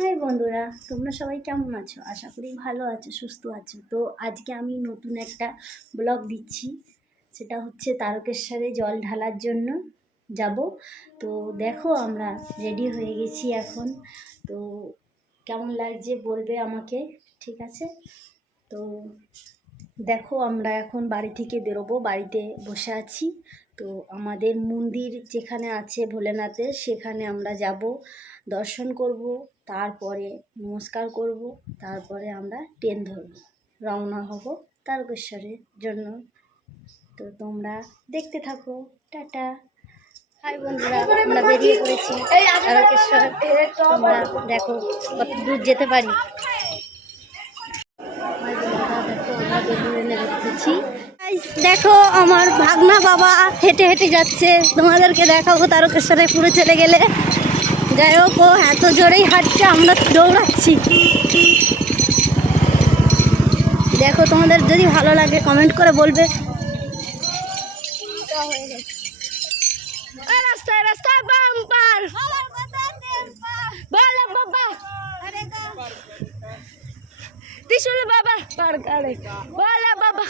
High বন্ধুরা, তোমরা সবাই কেমন আছো? আশা করি ভালো আছো, সুস্থ আছো। তো আজকে আমি নতুন একটা ব্লগ দিচ্ছি, সেটা হচ্ছে তারকেশ্বরে জল ঢালার জন্য যাব। তো দেখো আমরা রেডি হয়ে গেছি এখন। তো কেমন লাগছে বলবে আমাকে, ঠিক আছে? তো দেখো আমরা এখন বাড়ি থেকে বেরোবো, বাড়িতে বসে আছি। তো আমাদের মন্দির যেখানে আছে ভোলেনাথের, সেখানে আমরা যাব, দর্শন করব, তারপরে নমস্কার করব, তারপরে আমরা ট্রেন ধরব, রওনা হব তারকেশ্বরের জন্য। তো তোমরা দেখতে থাকো। টাটা। হাই বন্ধুরা, আমরা বেরিয়ে পড়েছি তারকেশ্বর। তোমরা দেখো কত দূর যেতে পারি। দেখো আমার ভাগনা বাবা হেঁটে হেঁটে যাচ্ছে, তোমাদেরকে দেখাবো তারকেশ্বরে পুরো চলে গেলে। যাই হোক, ও এত জোরেই হাঁটছে, আমরা দৌড়াচ্ছি। দেখো, তোমাদের যদি ভালো লাগে কমেন্ট করে বলবে। রাস্তায় রাস্তায় বাম্পার বাবা ত্রিশুল বাবা পার করে বলে বাবা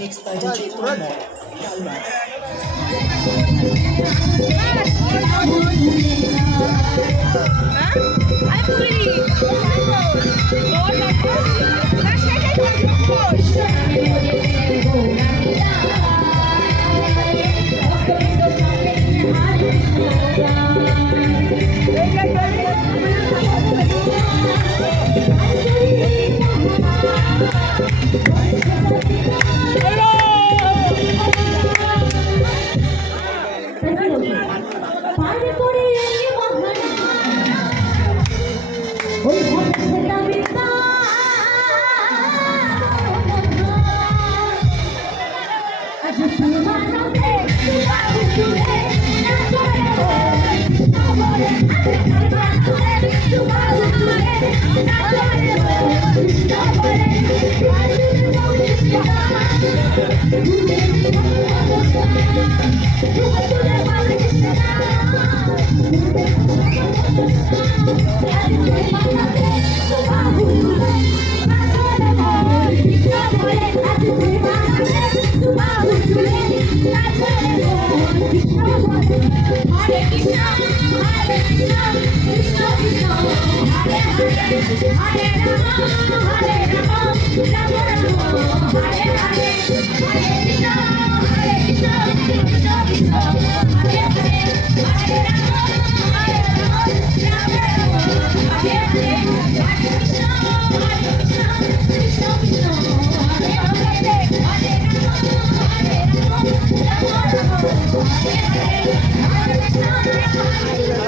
Mixed by DJ Palmer.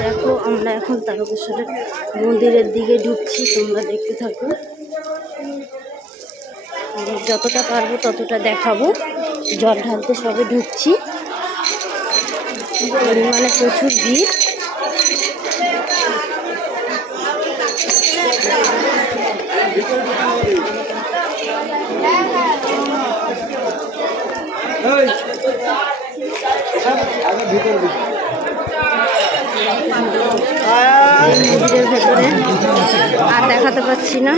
দেখো, আমরা এখন তারকেশ্বরের মন্দিরের দিকে ঢুকছি, তোমরা দেখতে থাকো। যতটা পারবো ততটা দেখাবো। জল ঢালতে সবে ঢুকছি, পরিমাণে প্রচুর ভিড়। মন্দিরের ভেতরে আর দেখাতে পাচ্ছি না।